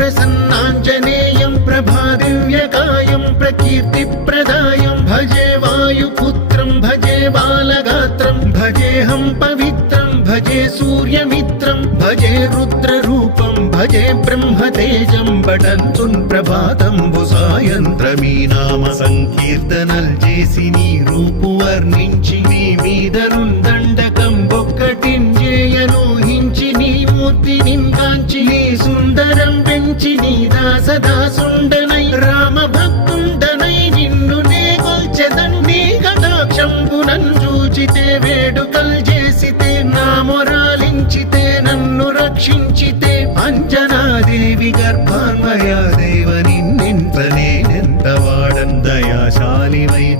प्रसन्नाञ्जनेयं प्रभादिव्यकायं प्रकीर्तिप्रदायं भजे वायुपुत्रं भजे बालगात्रं भजेऽहं पवित्रं भजे सूर्यमित्रं भजे रुद्ररूपं भजे ब्रह्मतेजं बटन्तुन् ప్రభాతంబు సాయంత్రమీ నామ సంకీర్తనల్ చేసి నీ రూపు వర్ణించి నీ మీదరుందండకం ఒక్కటింజేయనూహించి నీ మూర్తి నింగాంచి నీ సుందరం పెంచి నీ దాసదాసుండనై రామ భక్తుండనై నిన్ను నే కొల్చెదన్ నీ కటాక్షంబునన్ చూచితే వేడుకల్ చేసితే నా మొరాలించితే నన్ను రక్షించితే అంజన